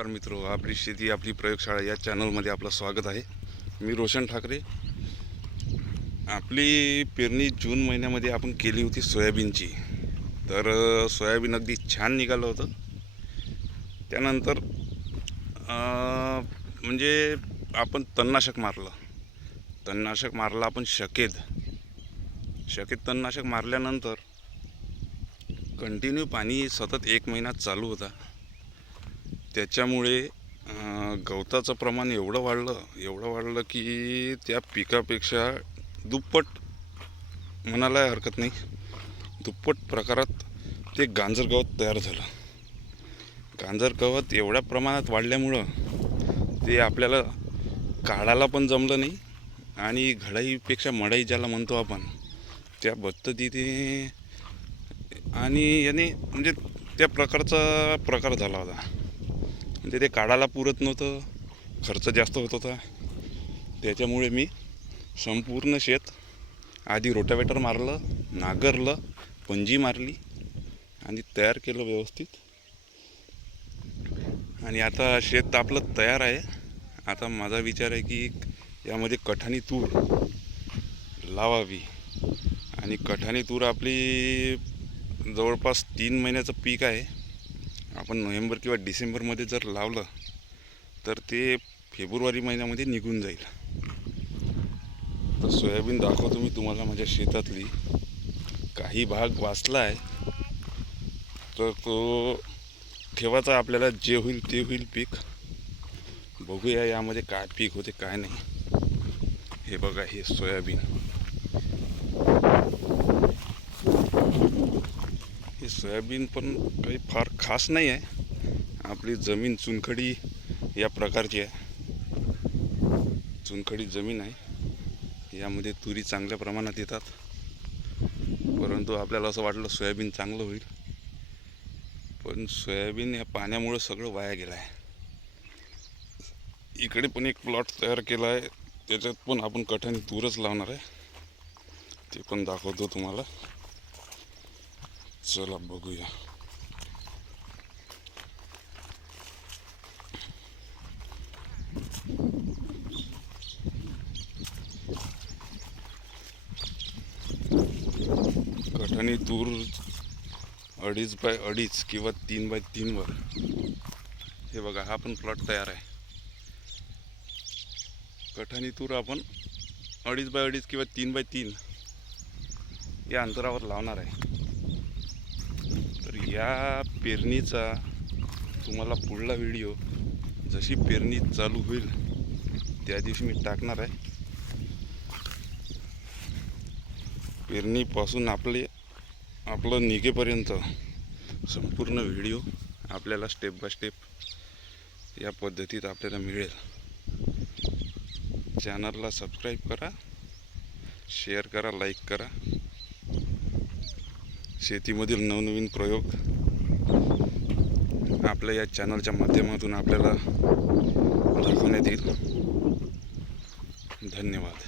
नमस्कार मित्रो, आपली शेती आपली प्रयोगशाळा या चॅनलमध्ये आपलं स्वागत आहे। मी रोशन ठाकरे। आपली पेरणी जून महिन्यामध्ये आपण केली होती सोयाबीनची। तर सोयाबीन अगदी छान निघालं होतं। त्यानंतर म्हणजे आपण तणनाशक मारलं आपण शकेद तणनाशक मारल्यानंतर कंटिन्यू पाणी सतत 1 महिना चालू होता। त्याच्यामुळे गवताचं प्रमाण एवढं वाढलं की त्या पिकापेक्षा दुप्पट म्हणायला हरकत नाही, दुप्पट प्रकारात ते गांजर गवत तयार झालं। गांजर गवत एवढ्या प्रमाणात वाढल्यामुळं ते आपल्याला काढायला पण जमलं नाही आणि घडाईपेक्षा मडाई ज्याला म्हणतो आपण त्या पद्धतीने आणि याने म्हणजे त्या प्रकारचा प्रकार झाला होता। म्हणजे ते काढायला पुरत नव्हतं, खर्च जास्त होत होता। त्याच्यामुळे मी संपूर्ण शेत आधी रोटावेटर मारलं, नांगरलं, पंजी मारली आणि तयार केलं व्यवस्थित। आणि आता शेत आपलं तयार आहे। आता माझा विचार आहे की यामध्ये कठाणी तूर लावावी। आणि कठाणी तूर आपली जवळपास 3 महिन्याचं पीक आहे। आपण नोव्हेंबर किंवा डिसेंबरमध्ये जर लावलं तर ते फेब्रुवारी महिन्यामध्ये निघून जाईल। तर सोयाबीन दाखवतो मी तुम्हाला माझ्या शेतातली। काही भाग वाचला आहे तर तो ठेवायचा आपल्याला, जे होईल ते होईल पीक। बघूया यामध्ये काय पीक होते काय नाही। हे बघा, हे सोयाबीन, हे सोयाबीन पण काही फार खास नाही आहे। आपली जमीन चुनखडी या प्रकारची आहे, चुनखडी जमीन आहे। यामध्ये तुरी चांगल्या प्रमाणात येतात, परंतु आपल्याला असं वाटलं सोयाबीन चांगलं होईल, पण सोयाबीन या पाण्यामुळे सगळं वाया गेलं आहे। इकडे पण एक प्लॉट तयार केला आहे, त्याच्यात पण आपण कठाणी तूरच लावणार आहे। ते पण दाखवतो तुम्हाला, चला बघूया। कठाणी तूर 2.5 बाय 2.5 किंवा 3 बाय 3 वर, हे बघा, हा पण प्लॉट तयार आहे। कठाणी तूर आपण 2.5 बाय 2.5 किंवा 3 बाय 3 या अंतरावर लावणार आहे। तर या पेरणीचा तुम्हाला पुढला व्हिडिओ जशी पेरणी चालू होईल त्या दिवशी मी टाकणार आहे। पेरणीपासून आपलं निघेपर्यंत संपूर्ण व्हिडिओ आपल्याला स्टेप बाय स्टेप या पद्धतीत आपल्याला मिळेल। चॅनलला सबस्क्राईब करा, शेअर करा, लाईक करा। शेतीमधील नवनवीन प्रयोग आपल्या या चॅनलच्या माध्यमातून आपल्याला दाखवण्यात येईल। धन्यवाद।